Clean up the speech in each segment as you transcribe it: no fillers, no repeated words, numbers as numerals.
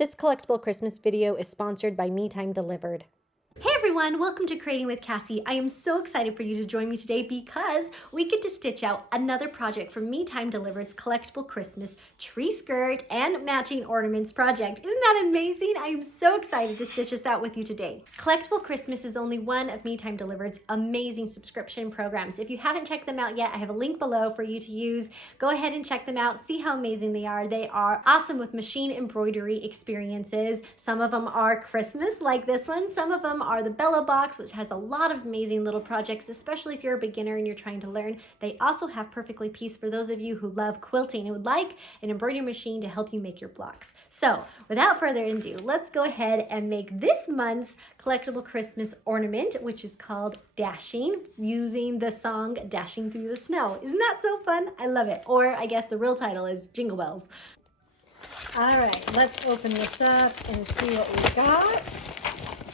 This collectible Christmas video is sponsored by Me Time Delivered. Hey everyone, welcome to Creating with Cassie. I am so excited for you to join me today because we get to stitch out another project from Me Time Delivered's Collectible Christmas Tree Skirt and Matching Ornaments project. Isn't that amazing? I am so excited to stitch this out with you today. Collectible Christmas is only one of Me Time Delivered's amazing subscription programs. If you haven't checked them out yet, I have a link below for you to use. Go ahead and check them out. See how amazing they are. They are awesome with machine embroidery experiences. Some of them are Christmas like this one. Some of them are the Bella box, which has a lot of amazing little projects, especially if you're a beginner and you're trying to learn. They also have Perfectly Pieced for those of you who love quilting and would like an embroidery machine to help you make your blocks. So without further ado, let's go ahead and make this month's collectible Christmas ornament, which is called Dashing, using the song Dashing Through the Snow. Isn't that so fun? I love it. Or I guess the real title is Jingle Bells. All right, let's open this up and see what we got.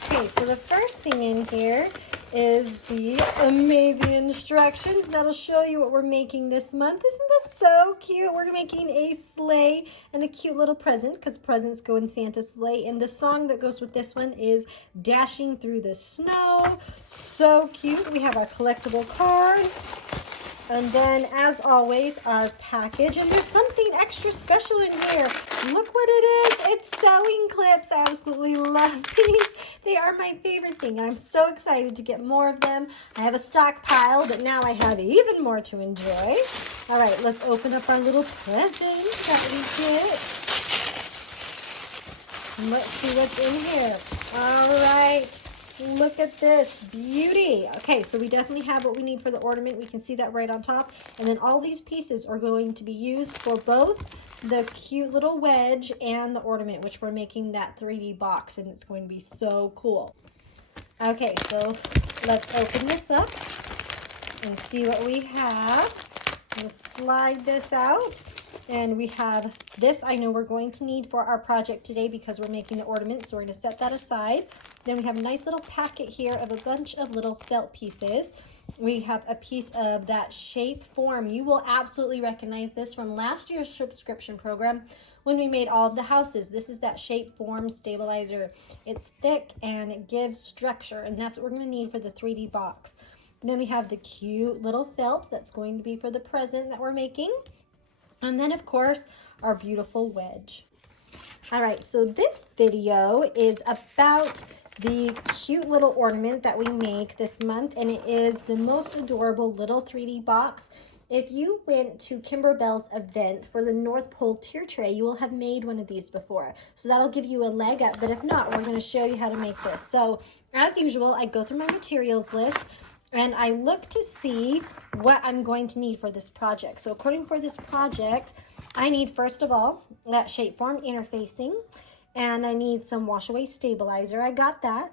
Okay, so the first thing in here is the amazing instructions that'll show you what we're making this month. Isn't this so cute? We're making a sleigh and a cute little present because presents go in Santa's sleigh. And the song that goes with this one is Dashing Through the Snow. So cute. We have our collectible card. And then, as always, our package. And there's something extra special in here. Look what it is. It's sewing clips. I absolutely love these. They are my favorite thing. And I'm so excited to get more of them. I have a stockpile, but now I have even more to enjoy. All right, let's open up our little present that we get. Let's see what's in here. All right. Look at this beauty. Okay, so we definitely have what we need for the ornament. We can see that right on top. And then all these pieces are going to be used for both the cute little wedge and the ornament, which we're making that 3D box, and it's going to be so cool. Okay, so let's open this up and see what we have. We'll slide this out. And we have this I know we're going to need for our project today because we're making the ornament, so we're going to set that aside. Then we have a nice little packet here of a bunch of little felt pieces. We have a piece of that shape form. You will absolutely recognize this from last year's subscription program when we made all of the houses. This is that shape form stabilizer. It's thick and it gives structure, and that's what we're going to need for the 3D box. And then we have the cute little felt that's going to be for the present that we're making. And then, of course, our beautiful wedge. All right, so this video is about the cute little ornament that we make this month, and it is the most adorable little 3D box. If you went to Kimber Bell's event for the North Pole tier tray, you will have made one of these before. So that'll give you a leg up, but if not, we're going to show you how to make this. So, as usual, I go through my materials list, and I look to see what I'm going to need for this project. So according for this project, I need, first of all, that shapeform interfacing, and I need some wash away stabilizer. I got that.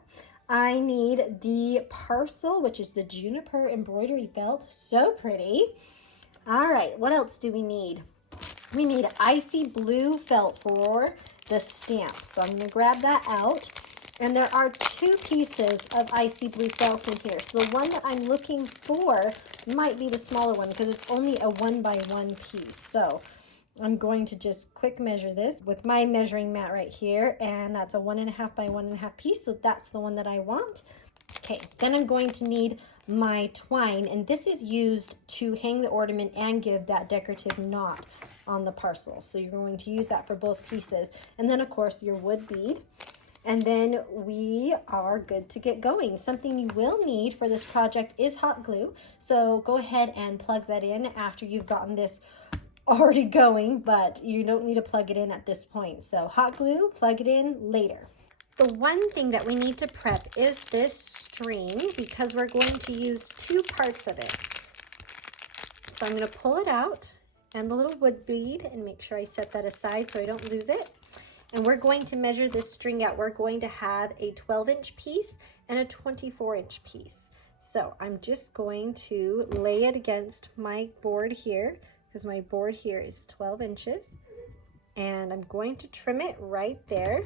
I need the parcel, which is the juniper embroidery felt. So pretty. All right, what else do we need? We need icy blue felt for the stamp. So I'm going to grab that out. And there are two pieces of icy blue felt in here. So the one that I'm looking for might be the smaller one because it's only a 1x1 piece. So I'm going to just quick measure this with my measuring mat right here. And that's a 1.5 by 1.5 piece. So that's the one that I want. Okay, then I'm going to need my twine. And this is used to hang the ornament and give that decorative knot on the parcel. So you're going to use that for both pieces. And then, of course, your wood bead. And then we are good to get going. Something you will need for this project is hot glue. So go ahead and plug that in after you've gotten this already going, but you don't need to plug it in at this point. So hot glue, plug it in later. The one thing that we need to prep is this string because we're going to use two parts of it. So I'm going to pull it out and the little wood bead and make sure I set that aside so I don't lose it. And we're going to measure this string out. We're going to have a 12-inch piece and a 24-inch piece. So I'm just going to lay it against my board here because my board here is 12 inches. And I'm going to trim it right there.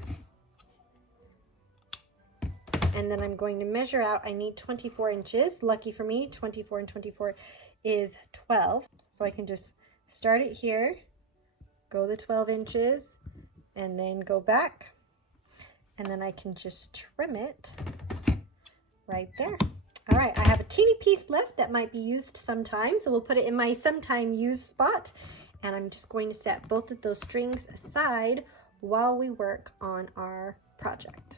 And then I'm going to measure out. I need 24 inches. Lucky for me, 24 and 24 is 12. So I can just start it here, go the 12 inches, and then go back and then I can just trim it right there. All right, I have a teeny piece left that might be used sometime, so we'll put it in my sometime used spot, and I'm just going to set both of those strings aside while we work on our project.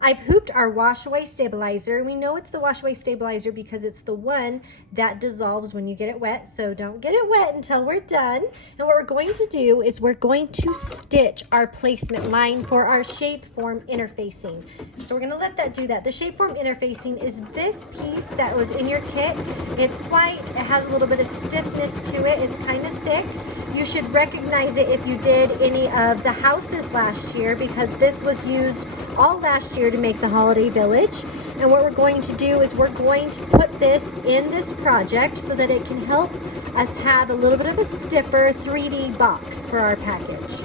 I've hooped our wash away stabilizer. We know it's the wash away stabilizer because it's the one that dissolves when you get it wet, so don't get it wet until we're done. And what we're going to do is we're going to stitch our placement line for our shape form interfacing. So we're going to let that do that. The shape form interfacing is this piece that was in your kit. It's white, it has a little bit of stiffness to it, it's kind of thick. You should recognize it if you did any of the houses last year because this was used all last year to make the holiday village. And what we're going to do is we're going to put this in this project so that it can help us have a little bit of a stiffer 3D box for our package.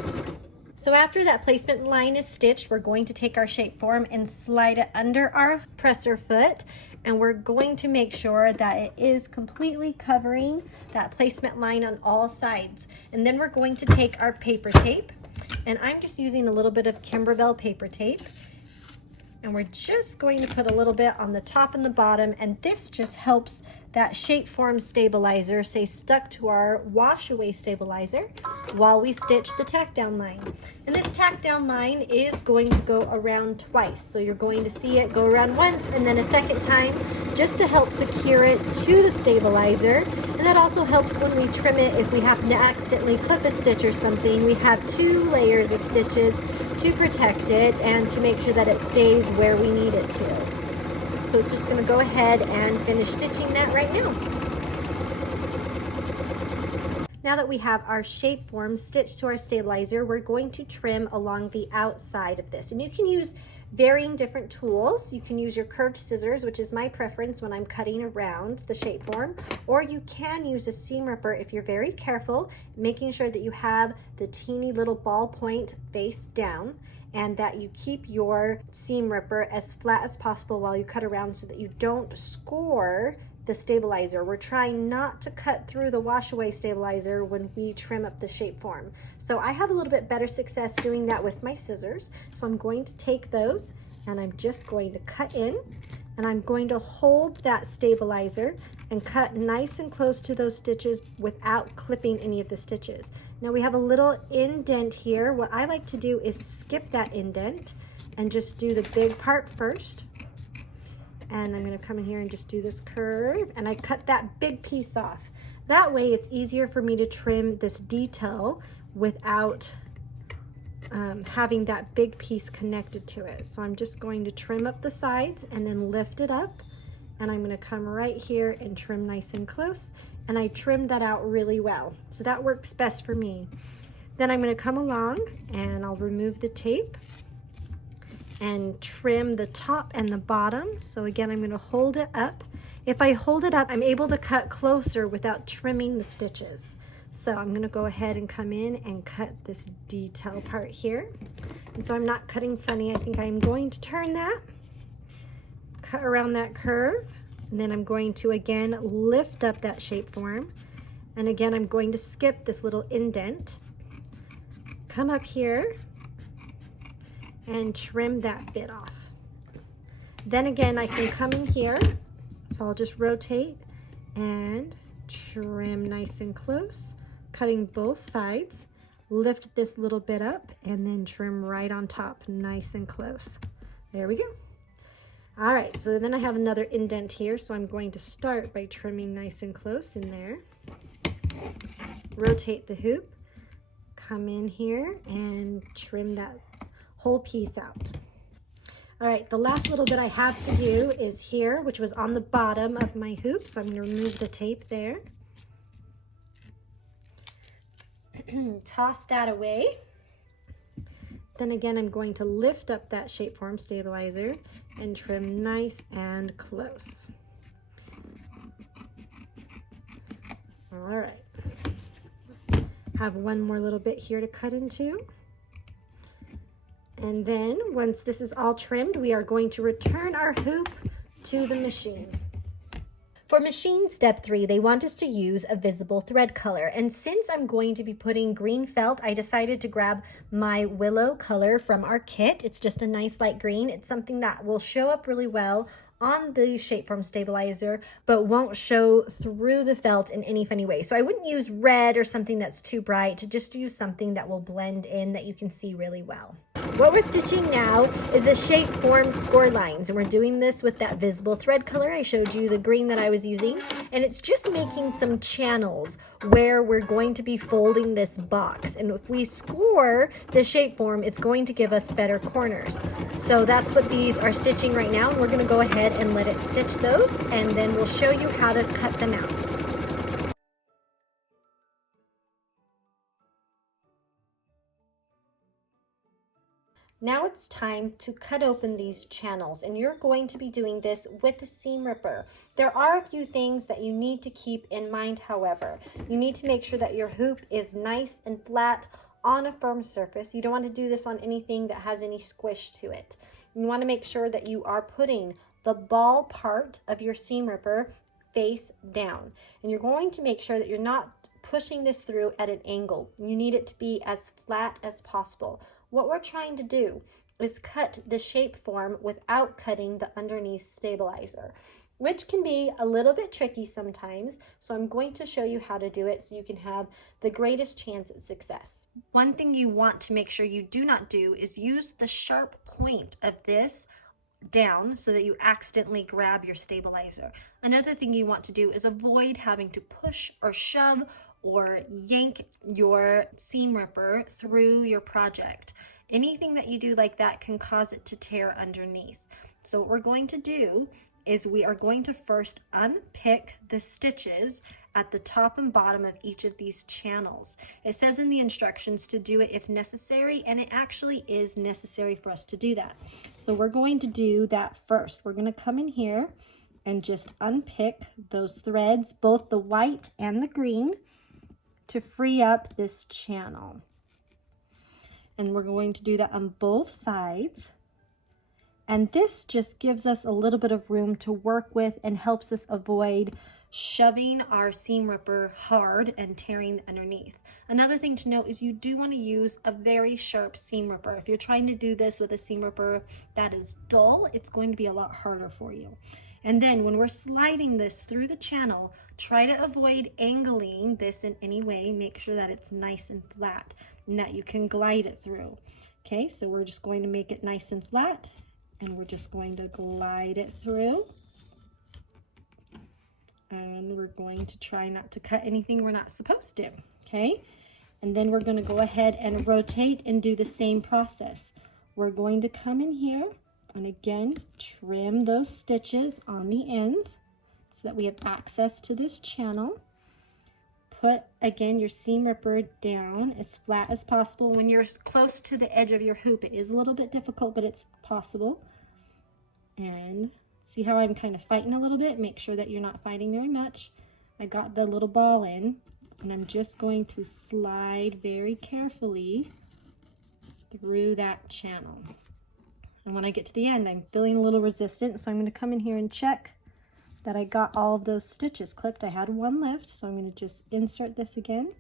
So after that placement line is stitched, we're going to take our shape form and slide it under our presser foot, and we're going to make sure that it is completely covering that placement line on all sides. And then we're going to take our paper tape, and I'm just using a little bit of Kimberbell paper tape, and we're just going to put a little bit on the top and the bottom, and this just helps that shape form stabilizer stay stuck to our wash away stabilizer while we stitch the tack down line. And this tack down line is going to go around twice, so you're going to see it go around once and then a second time just to help secure it to the stabilizer. And that also helps when we trim it. If we happen to accidentally clip a stitch or something, we have 2 layers of stitches to protect it and to make sure that it stays where we need it to. So it's just going to go ahead and finish stitching that right now. Now that we have our shape form stitched to our stabilizer, we're going to trim along the outside of this. And you can use varying different tools. You can use your curved scissors, which is my preference when I'm cutting around the shape form, or you can use a seam ripper if you're very careful, making sure that you have the teeny little ball point face down, and that you keep your seam ripper as flat as possible while you cut around so that you don't score the stabilizer. We're trying not to cut through the wash away stabilizer when we trim up the shape form. So I have a little bit better success doing that with my scissors. So I'm going to take those and I'm just going to cut in, and I'm going to hold that stabilizer and cut nice and close to those stitches without clipping any of the stitches. Now we have a little indent here. What I like to do is skip that indent and just do the big part first. And I'm going to come in here and just do this curve, and I cut that big piece off. That way it's easier for me to trim this detail without having that big piece connected to it. So I'm just going to trim up the sides and then lift it up, and I'm going to come right here and trim nice and close, and I trimmed that out really well. So that works best for me. Then I'm going to come along and I'll remove the tape and trim the top and the bottom. So again, I'm going to hold it up. If I hold it up, I'm able to cut closer without trimming the stitches. So I'm going to go ahead and come in and cut this detail part here. And so I'm not cutting funny. I think I'm going to turn that, cut around that curve, and then I'm going to again lift up that shape form. And again, I'm going to skip this little indent, come up here, and trim that bit off. Then again, I can come in here, so I'll just rotate and trim nice and close, cutting both sides, lift this little bit up, and then trim right on top, nice and close. There we go. All right, so then I have another indent here, so I'm going to start by trimming nice and close in there. Rotate the hoop, come in here and trim that whole piece out. All right, the last little bit I have to do is here, which was on the bottom of my hoop. So I'm going to remove the tape there. Toss that away. Then again, I'm going to lift up that shape form stabilizer and trim nice and close. All right. Have one more little bit here to cut into. And then once this is all trimmed, we are going to return our hoop to the machine. For machine step 3, they want us to use a visible thread color. And since I'm going to be putting green felt, I decided to grab my willow color from our kit. It's just a nice light green. It's something that will show up really well on the shapeform stabilizer, but won't show through the felt in any funny way. So I wouldn't use red or something that's too bright, just use something that will blend in that you can see really well. What we're stitching now is the shapeform score lines, and we're doing this with that visible thread color. I showed you the green that I was using, and it's just making some channels where we're going to be folding this box. And if we score the shapeform, it's going to give us better corners. So that's what these are stitching right now, and we're going to go ahead and let it stitch those, and then we'll show you how to cut them out. Now it's time to cut open these channels, and you're going to be doing this with a seam ripper. There are a few things that you need to keep in mind, however. You need to make sure that your hoop is nice and flat on a firm surface. You don't want to do this on anything that has any squish to it. You want to make sure that you are putting the ball part of your seam ripper face down, and you're going to make sure that you're not pushing this through at an angle. You need it to be as flat as possible. What we're trying to do is cut the shape form without cutting the underneath stabilizer, which can be a little bit tricky sometimes. So I'm going to show you how to do it so you can have the greatest chance at success. One thing you want to make sure you do not do is use the sharp point of this down so that you accidentally grab your stabilizer. Another thing you want to do is avoid having to push or shove or yank your seam ripper through your project. Anything that you do like that can cause it to tear underneath. So what we're going to do is we are going to first unpick the stitches at the top and bottom of each of these channels. It says in the instructions to do it if necessary, and it actually is necessary for us to do that. So we're going to do that first. We're going to come in here and just unpick those threads, both the white and the green, to free up this channel. And we're going to do that on both sides. And this just gives us a little bit of room to work with and helps us avoid shoving our seam ripper hard and tearing underneath. Another thing to note is you do want to use a very sharp seam ripper. If you're trying to do this with a seam ripper that is dull, it's going to be a lot harder for you. And then when we're sliding this through the channel, try to avoid angling this in any way. Make sure that it's nice and flat and that you can glide it through. Okay, so we're just going to make it nice and flat, and we're just going to glide it through. And we're going to try not to cut anything we're not supposed to, okay? And then we're going to go ahead and rotate and do the same process. We're going to come in here and again trim those stitches on the ends so that we have access to this channel. Put again your seam ripper down as flat as possible. When you're close to the edge of your hoop, it is a little bit difficult, but it's possible. And see how I'm kind of fighting a little bit? Make sure that you're not fighting very much. I got the little ball in, and I'm just going to slide very carefully through that channel. And when I get to the end, I'm feeling a little resistant, so I'm going to come in here and check that I got all of those stitches clipped. I had one left, so I'm going to just insert this again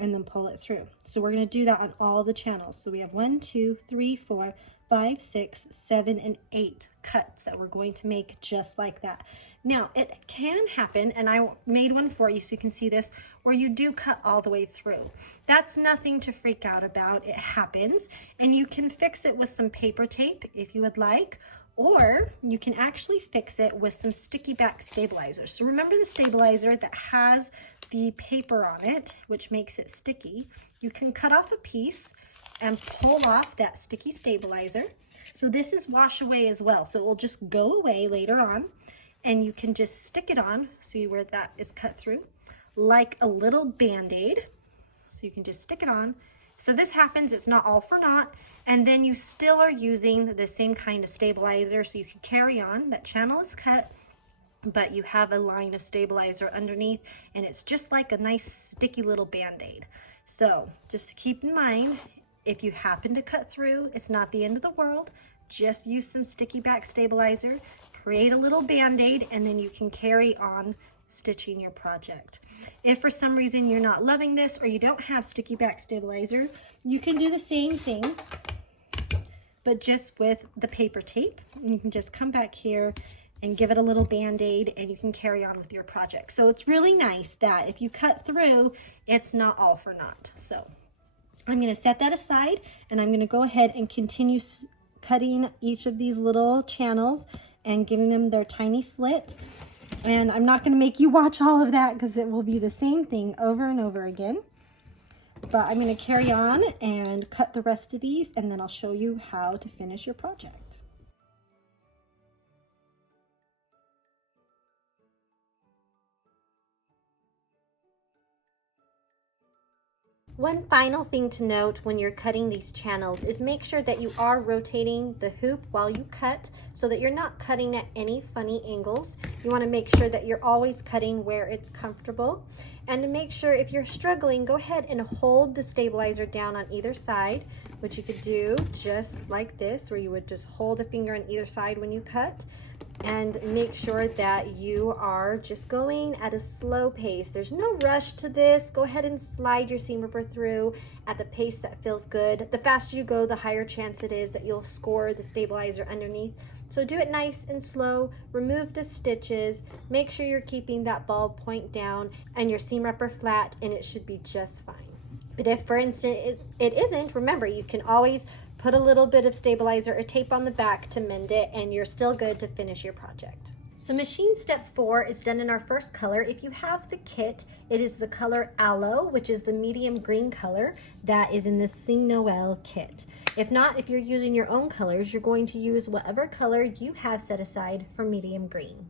and then pull it through. So we're going to do that on all the channels. So we have 1, 2, 3, 4, 5, 6, 7, and 8 cuts that we're going to make just like that. Now, it can happen, and I made one for you so you can see this, where you do cut all the way through. That's nothing to freak out about. It happens, and you can fix it with some paper tape if you would like, or you can actually fix it with some sticky back stabilizer. So remember the stabilizer that has the paper on it, which makes it sticky. You can cut off a piece and pull off that sticky stabilizer. So this is wash away as well. So it will just go away later on, and you can just stick it on, see where that is cut through, like a little Band-Aid. So you can just stick it on. So this happens, it's not all for naught, and then you still are using the same kind of stabilizer, so you can carry on. That channel is cut, but you have a line of stabilizer underneath, and it's just like a nice sticky little Band-Aid. So just to keep in mind, if you happen to cut through, it's not the end of the world. Just use some sticky back stabilizer, create a little band-aid, and then you can carry on stitching your project. If for some reason you're not loving this or you don't have sticky back stabilizer, you can do the same thing, but just with the paper tape. And you can just come back here and give it a little band-aid, and you can carry on with your project. So it's really nice that if you cut through, it's not all for naught. So I'm going to set that aside, and I'm going to go ahead and continue cutting each of these little channels and giving them their tiny slit. And I'm not going to make you watch all of that because it will be the same thing over and over again. But I'm going to carry on and cut the rest of these, and then I'll show you how to finish your project. One final thing to note when you're cutting these channels is make sure that you are rotating the hoop while you cut so that you're not cutting at any funny angles. You want to make sure that you're always cutting where it's comfortable. And to make sure if you're struggling, go ahead and hold the stabilizer down on either side, which you could do just like this, where you would just hold a finger on either side when you cut. And make sure that you are just going at a slow pace. There's no rush to this. Go ahead and slide your seam ripper through at the pace that feels good. The faster you go, the higher chance it is that you'll score the stabilizer underneath. So do it nice and slow. Remove the stitches. Make sure you're keeping that ball point down and your seam ripper flat, and it should be just fine. But if, for instance, it isn't, remember, you can always put a little bit of stabilizer or tape on the back to mend it, and you're still good to finish your project. So machine step 4 is done in our first color. If you have the kit, it is the color Aloe, which is the medium green color that is in the Sing Noel kit. If not, if you're using your own colors, you're going to use whatever color you have set aside for medium green.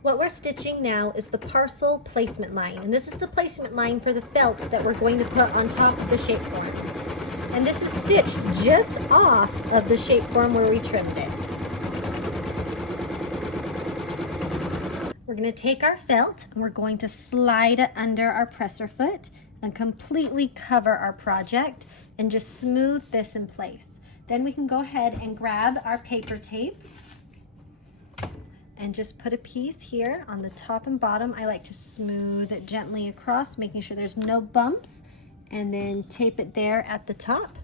What we're stitching now is the parcel placement line, and this is the placement line for the felt that we're going to put on top of the shape form. And this is stitched just off of the shape form where we trimmed it. We're going to take our felt and we're going to slide it under our presser foot and completely cover our project and just smooth this in place. Then we can go ahead and grab our paper tape and just put a piece here on the top and bottom. I like to smooth it gently across, making sure there's no bumps, and then tape it there at the top.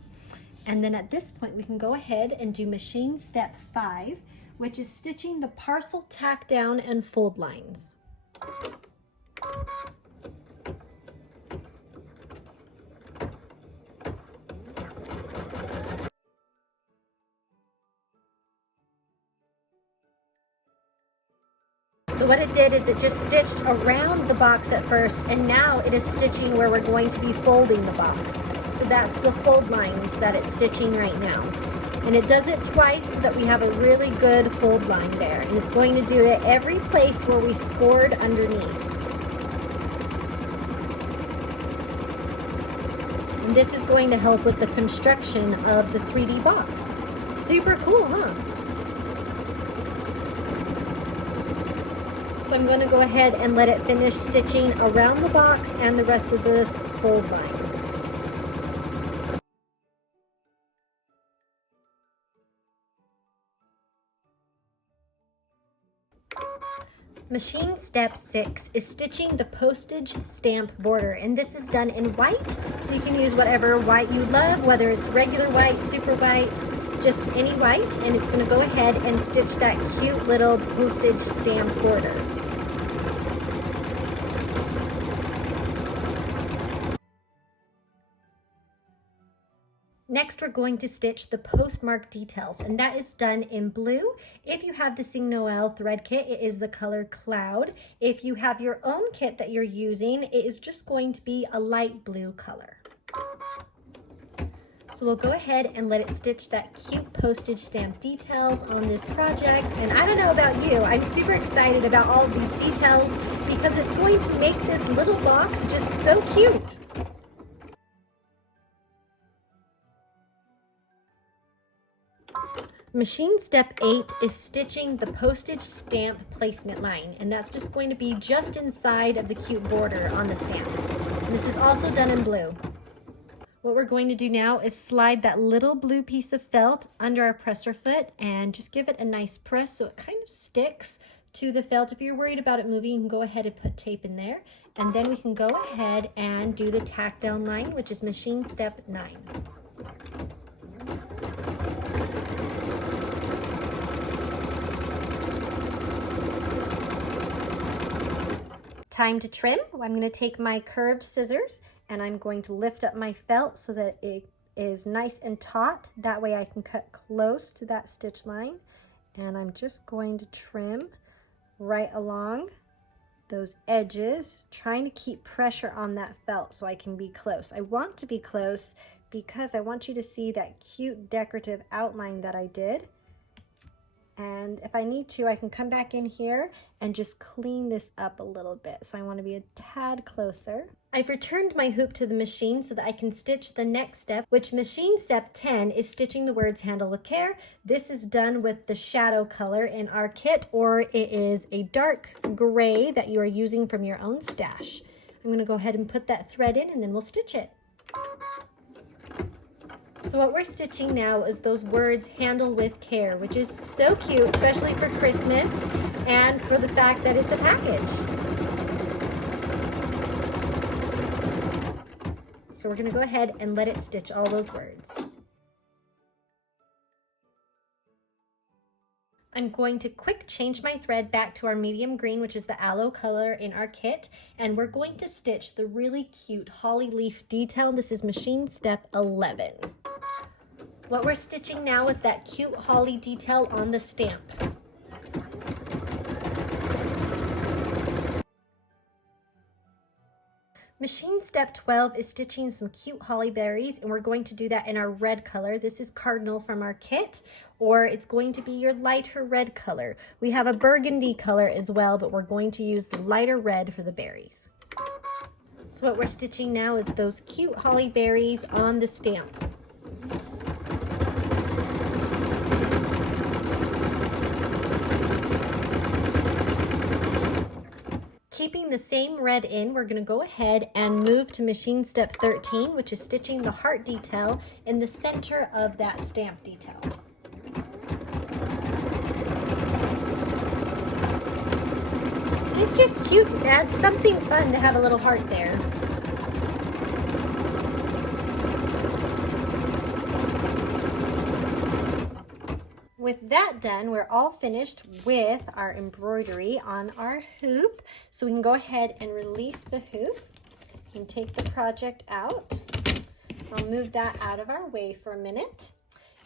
And then at this point we can go ahead and do machine step 5, which is stitching the parcel tack down and fold lines. So what it did is it just stitched around the box at first, and now it is stitching where we're going to be folding the box. So that's the fold lines that it's stitching right now. And it does it twice so that we have a really good fold line there. And it's going to do it every place where we scored underneath. And this is going to help with the construction of the 3D box. Super cool, huh? So I'm going to go ahead and let it finish stitching around the box and the rest of the fold lines. Machine step 6 is stitching the postage stamp border, and this is done in white, so you can use whatever white you love, whether it's regular white, super white, just any white, and it's going to go ahead and stitch that cute little postage stamp border. Next, we're going to stitch the postmark details, and that is done in blue. If you have the Sing Noel thread kit, it is the color Cloud. If you have your own kit that you're using, it is just going to be a light blue color. So we'll go ahead and let it stitch that cute postage stamp details on this project. And I don't know about you, I'm super excited about all of these details because it's going to make this little box just so cute. Machine step 8 is stitching the postage stamp placement line, and that's just going to be just inside of the cute border on the stamp. And this is also done in blue. What we're going to do now is slide that little blue piece of felt under our presser foot and just give it a nice press so it kind of sticks to the felt. If you're worried about it moving, you can go ahead and put tape in there. And then we can go ahead and do the tack down line, which is machine step 9. Time to trim. I'm going to take my curved scissors and I'm going to lift up my felt so that it is nice and taut. That way I can cut close to that stitch line. And I'm just going to trim right along those edges, trying to keep pressure on that felt so I can be close. I want to be close because I want you to see that cute decorative outline that I did. And if I need to, I can come back in here and just clean this up a little bit. So I want to be a tad closer. I've returned my hoop to the machine so that I can stitch the next step, which machine step 10 is stitching the words handle with care. This is done with the shadow color in our kit, or it is a dark gray that you are using from your own stash. I'm going to go ahead and put that thread in and then we'll stitch it. So what we're stitching now is those words handle with care, which is so cute, especially for Christmas and for the fact that it's a package. So we're going to go ahead and let it stitch all those words. I'm going to quick change my thread back to our medium green, which is the aloe color in our kit, and we're going to stitch the really cute holly leaf detail. This is machine step 11. What we're stitching now is that cute holly detail on the stamp. Machine step 12 is stitching some cute holly berries, and we're going to do that in our red color. This is cardinal from our kit, or it's going to be your lighter red color. We have a burgundy color as well, but we're going to use the lighter red for the berries. So what we're stitching now is those cute holly berries on the stamp. Keeping the same red in, we're going to go ahead and move to machine step 13, which is stitching the heart detail in the center of that stamp detail. It's just cute to add something fun to have a little heart there. With that done, we're all finished with our embroidery on our hoop. So we can go ahead and release the hoop and take the project out. I'll move that out of our way for a minute.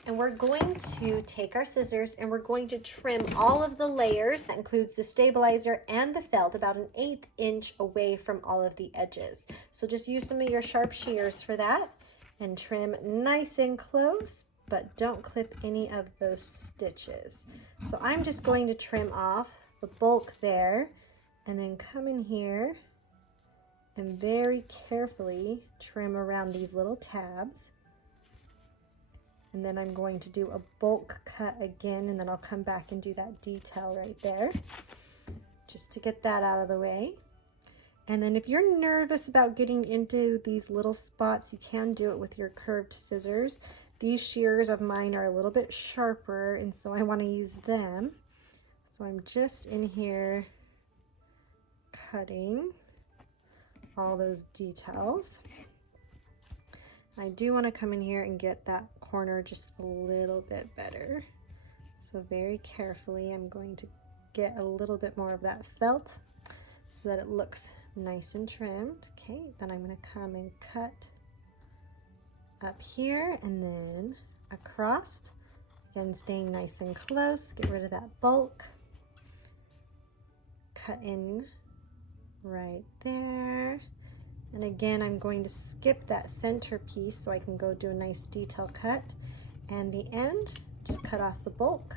And we're going to take our scissors and we're going to trim all of the layers. That includes the stabilizer and the felt about 1/8 inch away from all of the edges. So just use some of your sharp shears for that and trim nice and close, but don't clip any of those stitches. So I'm just going to trim off the bulk there and then come in here and very carefully trim around these little tabs. And then I'm going to do a bulk cut again, and then I'll come back and do that detail right there, just to get that out of the way. And then if you're nervous about getting into these little spots, you can do it with your curved scissors. These shears of mine are a little bit sharper, and so I want to use them. So I'm just in here cutting all those details. I do want to come in here and get that corner just a little bit better. So very carefully I'm going to get a little bit more of that felt so that it looks nice and trimmed. Okay, then I'm going to come and cut up here and then across. Again, staying nice and close. Get rid of that bulk. Cut in right there. And again, I'm going to skip that center piece so I can go do a nice detail cut. And the end, just cut off the bulk.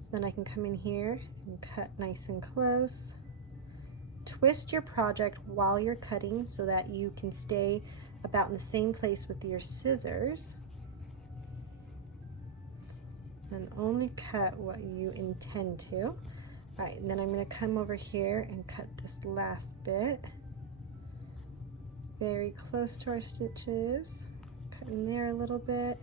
So then I can come in here and cut nice and close. Twist your project while you're cutting so that you can stay about in the same place with your scissors. And only cut what you intend to. All right, and then I'm going to come over here and cut this last bit. very close to our stitches. Cut in there a little bit,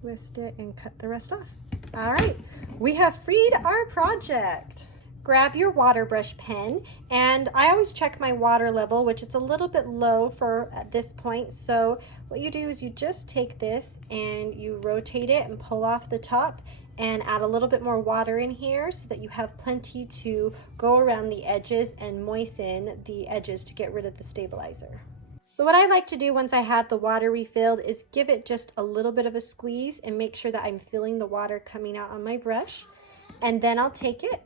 twist it, and cut the rest off. All right, we have freed our project. Grab your water brush pen, and I always check my water level, which it's a little bit low for at this point. So what you do is you just take this and you rotate it and pull off the top and add a little bit more water in here so that you have plenty to go around the edges and moisten the edges to get rid of the stabilizer. So what I like to do once I have the water refilled is give it just a little bit of a squeeze and make sure that I'm feeling the water coming out on my brush. And then I'll take it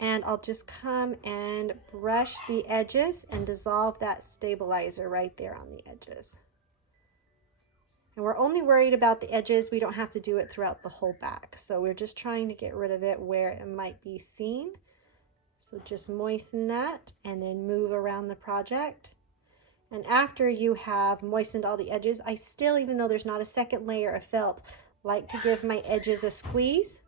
and I'll just come and brush the edges and dissolve that stabilizer right there on the edges. And we're only worried about the edges. We don't have to do it throughout the whole back. So we're just trying to get rid of it where it might be seen. So just moisten that and then move around the project. And after you have moistened all the edges, I still, even though there's not a second layer of felt, like to give my edges a squeeze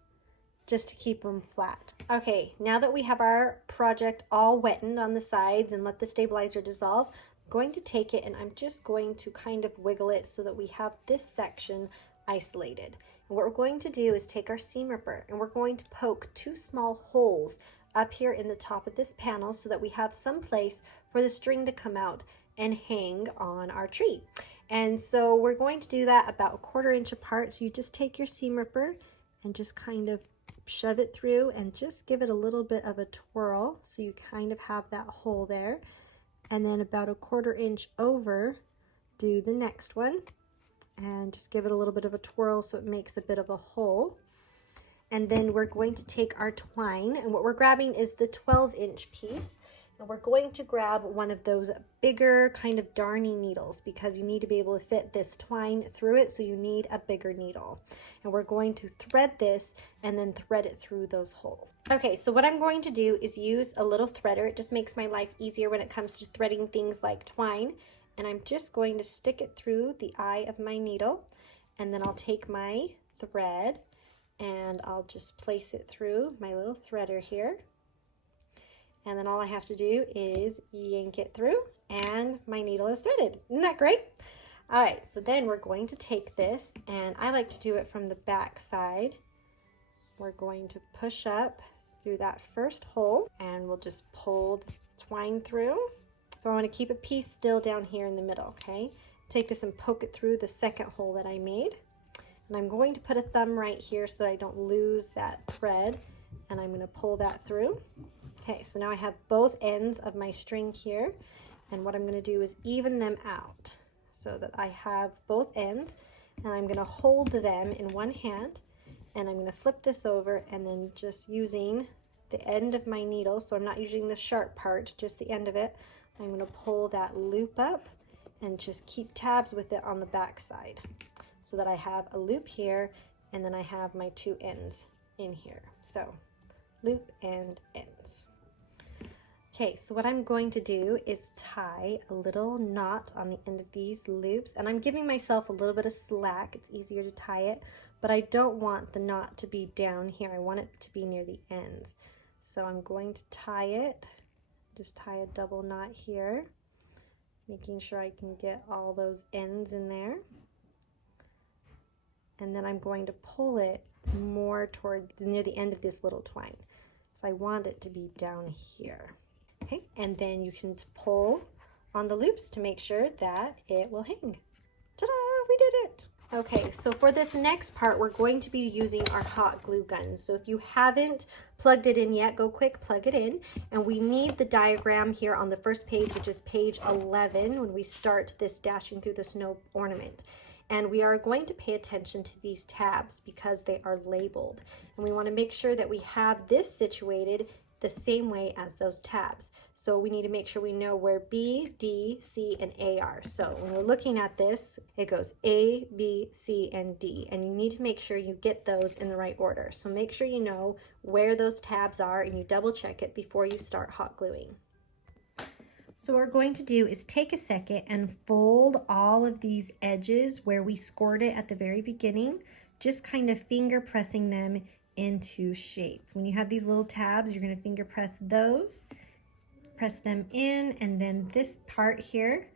just to keep them flat. Okay, now that we have our project all wettened on the sides and let the stabilizer dissolve, I'm going to take it and I'm just going to kind of wiggle it so that we have this section isolated. And what we're going to do is take our seam ripper and we're going to poke 2 small holes up here in the top of this panel so that we have some place for the string to come out and hang on our tree. And so we're going to do that about 1/4 inch apart. So you just take your seam ripper and just kind of shove it through and just give it a little bit of a twirl so you kind of have that hole there. And then about 1/4 inch over, do the next one and just give it a little bit of a twirl so it makes a bit of a hole. And then we're going to take our twine, and what we're grabbing is the 12-inch piece. And we're going to grab one of those bigger kind of darning needles because you need to be able to fit this twine through it, so you need a bigger needle. And we're going to thread this and then thread it through those holes. Okay, so what I'm going to do is use a little threader. It just makes my life easier when it comes to threading things like twine. And I'm just going to stick it through the eye of my needle, and then I'll take my thread and I'll just place it through my little threader here. And then all I have to do is yank it through and my needle is threaded. Isn't that great? All right, so then we're going to take this, and I like to do it from the back side. We're going to push up through that first hole and we'll just pull the twine through. So I want to keep a piece still down here in the middle, okay? Take this and poke it through the second hole that I made. And I'm going to put a thumb right here so I don't lose that thread, and I'm going to pull that through. Okay, so now I have both ends of my string here, and what I'm going to do is even them out so that I have both ends, and I'm going to hold them in one hand, and I'm going to flip this over, and then just using the end of my needle, so I'm not using the sharp part, just the end of it, I'm going to pull that loop up and just keep tabs with it on the back side so that I have a loop here, and then I have my 2 ends in here. So loop and ends. Okay, so what I'm going to do is tie a little knot on the end of these loops, and I'm giving myself a little bit of slack. It's easier to tie it, but I don't want the knot to be down here. I want it to be near the ends. So I'm going to tie it, just tie a double knot here, making sure I can get all those ends in there. And then I'm going to pull it more toward near the end of this little twine. So I want it to be down here. Okay, and then you can pull on the loops to make sure that it will hang. Ta-da, we did it. Okay, so for this next part, we're going to be using our hot glue gun. So if you haven't plugged it in yet, go quick, plug it in. And we need the diagram here on the first page, which is page 11, when we start this Dashing Through the Snow ornament. And we are going to pay attention to these tabs because they are labeled. And we want to make sure that we have this situated the same way as those tabs. So we need to make sure we know where B, D, C, and A are. So when we're looking at this, it goes A, B, C, and D. And you need to make sure you get those in the right order. So make sure you know where those tabs are and you double check it before you start hot gluing. So what we're going to do is take a second and fold all of these edges where we scored it at the very beginning, just kind of finger pressing them into shape. When you have these little tabs, you're going to finger press those, press them in, and then this part here,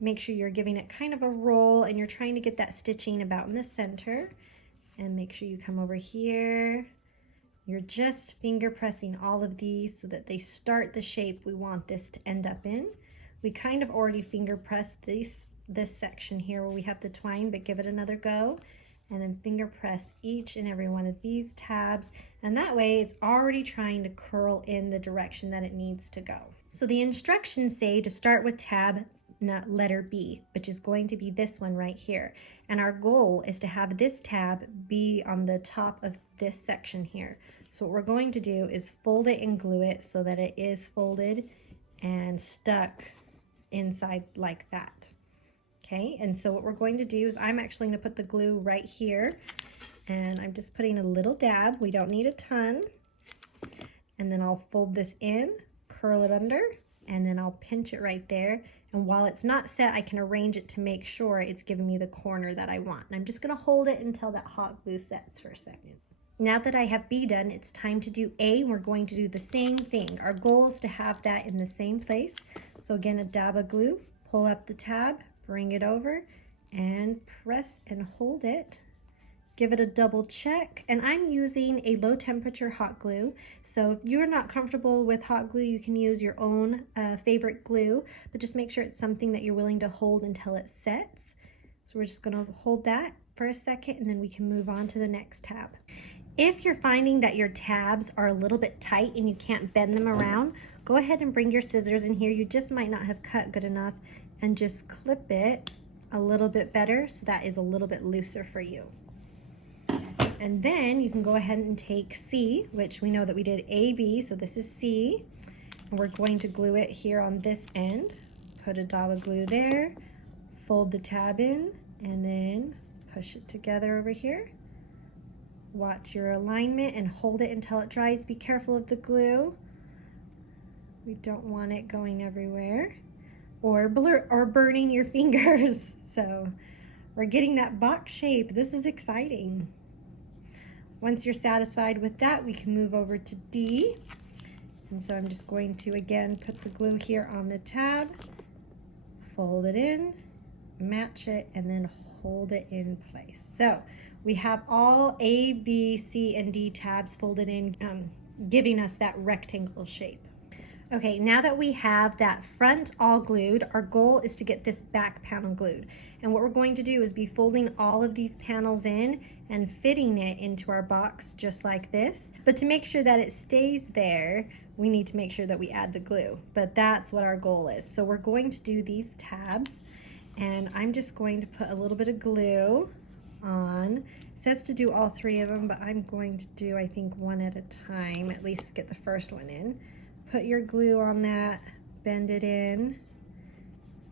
Make sure you're giving it kind of a roll and you're trying to get that stitching about in the center. And make sure you come over here. You're just finger pressing all of these so that they start the shape we want this to end up in. We kind of already finger pressed this section here where we have the twine, but give it another go. And then finger press each and every one of these tabs. And that way it's already trying to curl in the direction that it needs to go. So the instructions say to start with tab letter B, which is going to be this one right here. And our goal is to have this tab be on the top of this section here. So what we're going to do is fold it and glue it so that it is folded and stuck inside like that. Okay, and so what we're going to do is I'm actually going to put the glue right here, and I'm just putting a little dab. We don't need a ton. And then I'll fold this in, curl it under, and then I'll pinch it right there. And while it's not set, I can arrange it to make sure it's giving me the corner that I want. And I'm just going to hold it until that hot glue sets for a second. Now that I have B done, it's time to do A. We're going to do the same thing. Our goal is to have that in the same place. So again, a dab of glue, pull up the tab, bring it over, and press and hold it. Give it a double check, and I'm using a low temperature hot glue. So if you're not comfortable with hot glue, you can use your own favorite glue, but just make sure it's something that you're willing to hold until it sets. So we're just gonna hold that for a second, and then we can move on to the next tab. If you're finding that your tabs are a little bit tight and you can't bend them around, go ahead and bring your scissors in here. You just might not have cut good enough, and just clip it a little bit better so that is a little bit looser for you. And then you can go ahead and take C, which we know that we did A, B, so this is C. And we're going to glue it here on this end. Put a dab of glue there, fold the tab in, and then push it together over here. Watch your alignment and hold it until it dries. Be careful of the glue. We don't want it going everywhere or burning your fingers. So we're getting that box shape. This is exciting. Once you're satisfied with that, we can move over to D. And so I'm just going to, again, put the glue here on the tab, fold it in, match it, and then hold it in place. So we have all A, B, C, and D tabs folded in, giving us that rectangle shape. Okay, now that we have that front all glued, our goal is to get this back panel glued. And what we're going to do is be folding all of these panels in and fitting it into our box just like this. But to make sure that it stays there, we need to make sure that we add the glue. But that's what our goal is. So we're going to do these tabs, and I'm just going to put a little bit of glue on. It says to do all three of them, but I'm going to do, I think, one at a time, at least get the first one in. Put your glue on that, bend it in,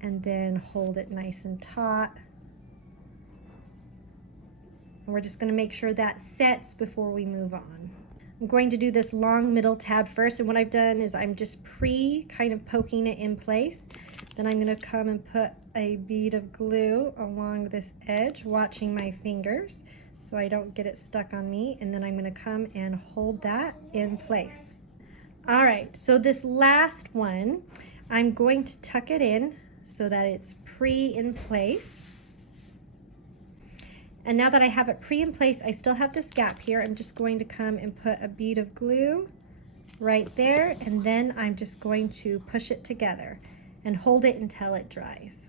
and then hold it nice and taut. And we're just going to make sure that sets before we move on. I'm going to do this long middle tab first, and what I've done is I'm just kind of poking it in place. Then I'm going to come and put a bead of glue along this edge, watching my fingers so I don't get it stuck on me, and then I'm going to come and hold that in place. All right, so this last one, I'm going to tuck it in so that it's in place. And now that I have it in place, I still have this gap here. I'm just going to come and put a bead of glue right there, and then I'm just going to push it together and hold it until it dries.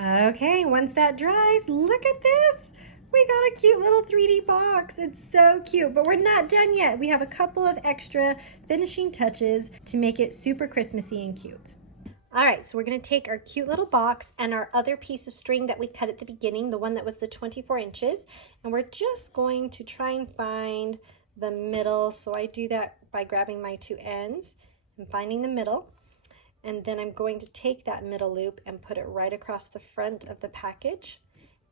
Okay, once that dries, look at this. We got a cute little 3D box. It's so cute, but we're not done yet. We have a couple of extra finishing touches to make it super Christmassy and cute. All right, so we're gonna take our cute little box and our other piece of string that we cut at the beginning, the one that was the 24 inches, and we're just going to try and find the middle. So I do that by grabbing my two ends and finding the middle. And then I'm going to take that middle loop and put it right across the front of the package.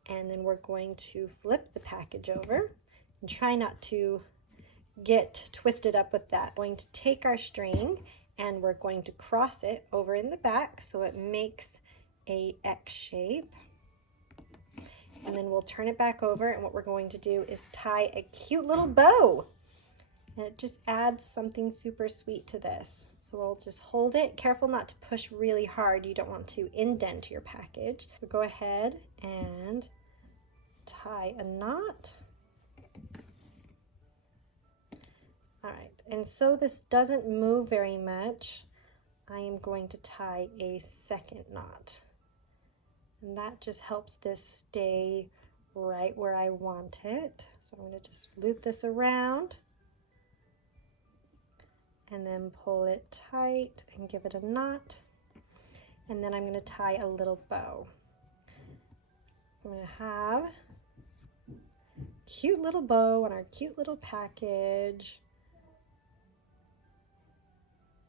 And then we're going to flip the package over and try not to get twisted up with that. We're going to take our string and we're going to cross it over in the back so it makes a X shape. And then we'll turn it back over, and what we're going to do is tie a cute little bow. And it just adds something super sweet to this. So we'll just hold it. Careful not to push really hard. You don't want to indent your package. So go ahead and tie a knot. All right, and so this doesn't move very much, I am going to tie a second knot. And that just helps this stay right where I want it. So I'm going to just loop this around and then pull it tight and give it a knot. And then I'm going to tie a little bow. I'm going to have a cute little bow on our cute little package.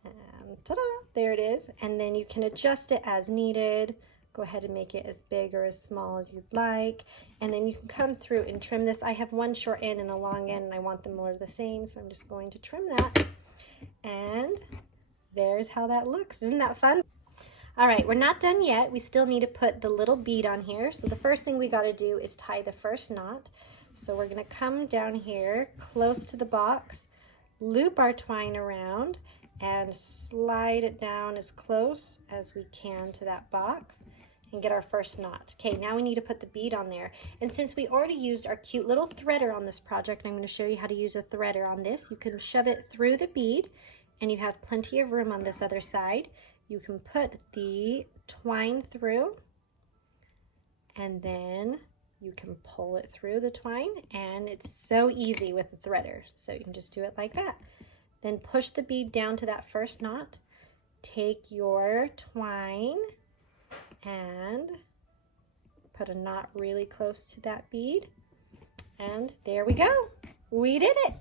And ta-da, there it is. And then you can adjust it as needed. Go ahead and make it as big or as small as you'd like. And then you can come through and trim this. I have one short end and a long end, and I want them more the same, so I'm just going to trim that. And there's how that looks. Isn't that fun? All right, we're not done yet. We still need to put the little bead on here. So the first thing we got to do is tie the first knot. So we're going to come down here close to the box, loop our twine around, and slide it down as close as we can to that box and get our first knot. Okay, now we need to put the bead on there. And since we already used our cute little threader on this project, I'm going to show you how to use a threader on this. You can shove it through the bead and you have plenty of room on this other side. You can put the twine through and then you can pull it through the twine, and it's so easy with the threader. So you can just do it like that. Then push the bead down to that first knot. Take your twine and put a knot really close to that bead. And there we go. We did it.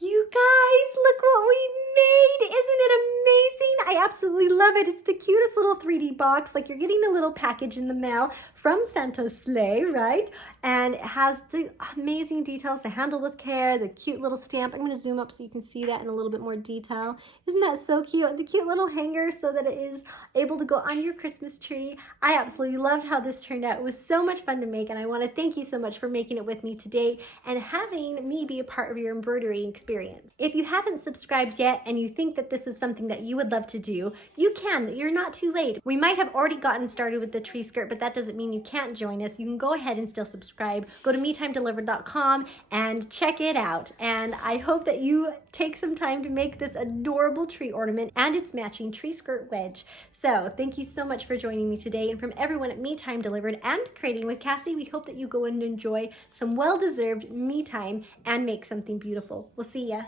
You guys, look what we made. Isn't it amazing? I absolutely love it. It's the cutest little 3D box, like you're getting a little package in the mail from Santa's sleigh, right? And it has the amazing details, the handle with care, the cute little stamp. I'm going to zoom up so you can see that in a little bit more detail. Isn't that so cute? The cute little hanger so that it is able to go on your Christmas tree. I absolutely loved how this turned out. It was so much fun to make, and I want to thank you so much for making it with me today and having me be a part of your embroidery experience. If you haven't subscribed yet and you think that this is something that you would love to do, you can. You're not too late. We might have already gotten started with the tree skirt, but that doesn't mean you can't join us. You can go ahead and still subscribe. Go to MeTimeDelivered.com and check it out. And I hope that you take some time to make this adorable tree ornament and its matching tree skirt wedge. So thank you so much for joining me today. And from everyone at Me Time Delivered and Creating with Cassie, we hope that you go and enjoy some well-deserved me time and make something beautiful. We'll see ya.